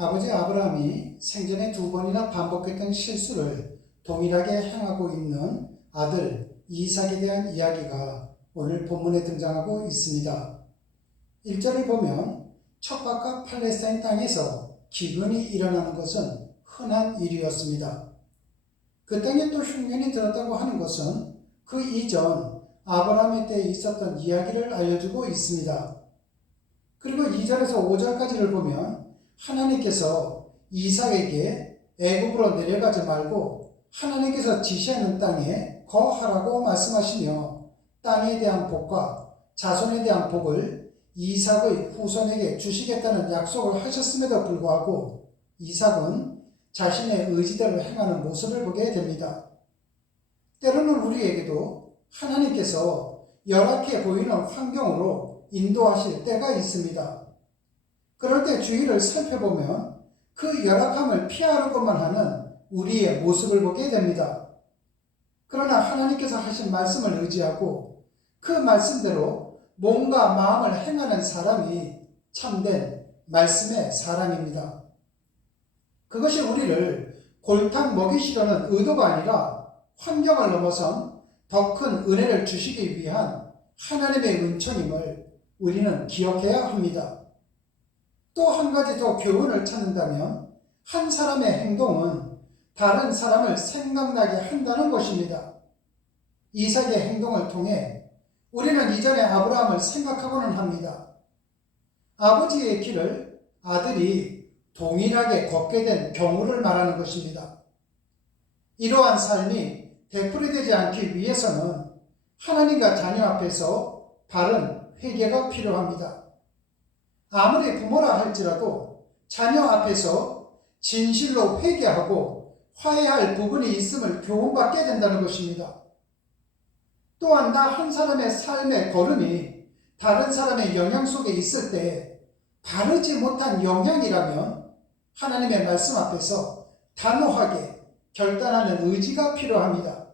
아버지 아브라함이 생전에 2번이나 반복했던 실수를 동일하게 행하고 있는 아들 이삭에 대한 이야기가 오늘 본문에 등장하고 있습니다. 1절을 보면 척박한 팔레스타인 땅에서 기근이 일어나는 것은 흔한 일이었습니다. 그 땅에 또 흉년이 들었다고 하는 것은 그 이전 아브라함의 때에 있었던 이야기를 알려주고 있습니다. 그리고 2절에서 5절까지를 보면 하나님께서 이삭에게 애굽으로 내려가지 말고 하나님께서 지시하는 땅에 거하라고 말씀하시며 땅에 대한 복과 자손에 대한 복을 이삭의 후손에게 주시겠다는 약속을 하셨음에도 불구하고 이삭은 자신의 의지대로 행하는 모습을 보게 됩니다. 때로는 우리에게도 하나님께서 열악해 보이는 환경으로 인도하실 때가 있습니다. 그럴 때 주위를 살펴보면 그 열악함을 피하려고만 하는 우리의 모습을 보게 됩니다. 그러나 하나님께서 하신 말씀을 의지하고 그 말씀대로 몸과 마음을 행하는 사람이 참된 말씀의 사람입니다. 그것이 우리를 골탕 먹이시려는 의도가 아니라 환경을 넘어선 더 큰 은혜를 주시기 위한 하나님의 은총임을 우리는 기억해야 합니다. 또 한 가지 더 교훈을 찾는다면 한 사람의 행동은 다른 사람을 생각나게 한다는 것입니다. 이삭의 행동을 통해 우리는 이전에 아브라함을 생각하고는 합니다. 아버지의 길을 아들이 동일하게 걷게 된 경우를 말하는 것입니다. 이러한 삶이 되풀이되지 않기 위해서는 하나님과 자녀 앞에서 바른 회개가 필요합니다. 아무리 부모라 할지라도 자녀 앞에서 진실로 회개하고 화해할 부분이 있음을 교훈받게 된다는 것입니다. 또한 나 한 사람의 삶의 걸음이 다른 사람의 영향 속에 있을 때 바르지 못한 영향이라면 하나님의 말씀 앞에서 단호하게 결단하는 의지가 필요합니다.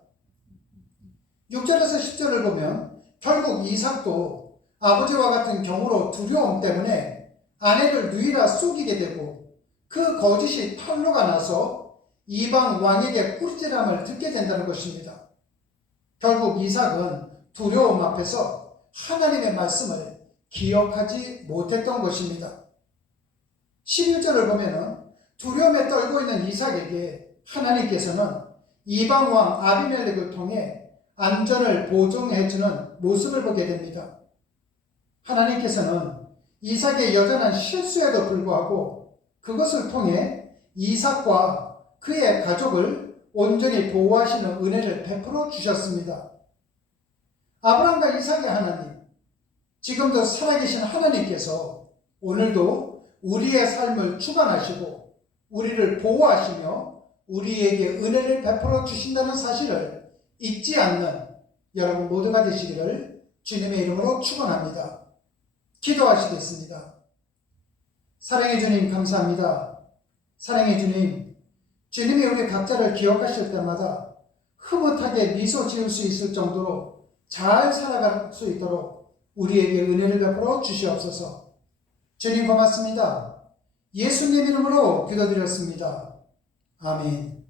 6절에서 10절을 보면 결국 이삭도 아버지와 같은 경우로 두려움 때문에 아내를 누이라 속이게 되고 그 거짓이 탄로가 나서 이방 왕에게 꾸짖음을 듣게 된다는 것입니다. 결국 이삭은 두려움 앞에서 하나님의 말씀을 기억하지 못했던 것입니다. 11절을 보면 두려움에 떨고 있는 이삭에게 하나님께서는 이방 왕 아비멜렉을 통해 안전을 보증해주는 모습을 보게 됩니다. 하나님께서는 이삭의 여전한 실수에도 불구하고 그것을 통해 이삭과 그의 가족을 온전히 보호하시는 은혜를 베풀어 주셨습니다. 아브라함과 이삭의 하나님, 지금도 살아계신 하나님께서 오늘도 우리의 삶을 주관하시고 우리를 보호하시며 우리에게 은혜를 베풀어 주신다는 사실을 잊지 않는 여러분 모두가 되시기를 주님의 이름으로 축원합니다. 기도하시겠습니다. 사랑의 주님 감사합니다. 사랑의 주님, 주님이 우리 각자를 기억하실 때마다 흐뭇하게 미소 지을 수 있을 정도로 잘 살아갈 수 있도록 우리에게 은혜를 베풀어 주시옵소서. 주님 고맙습니다. 예수님 이름으로 기도드렸습니다. 아멘.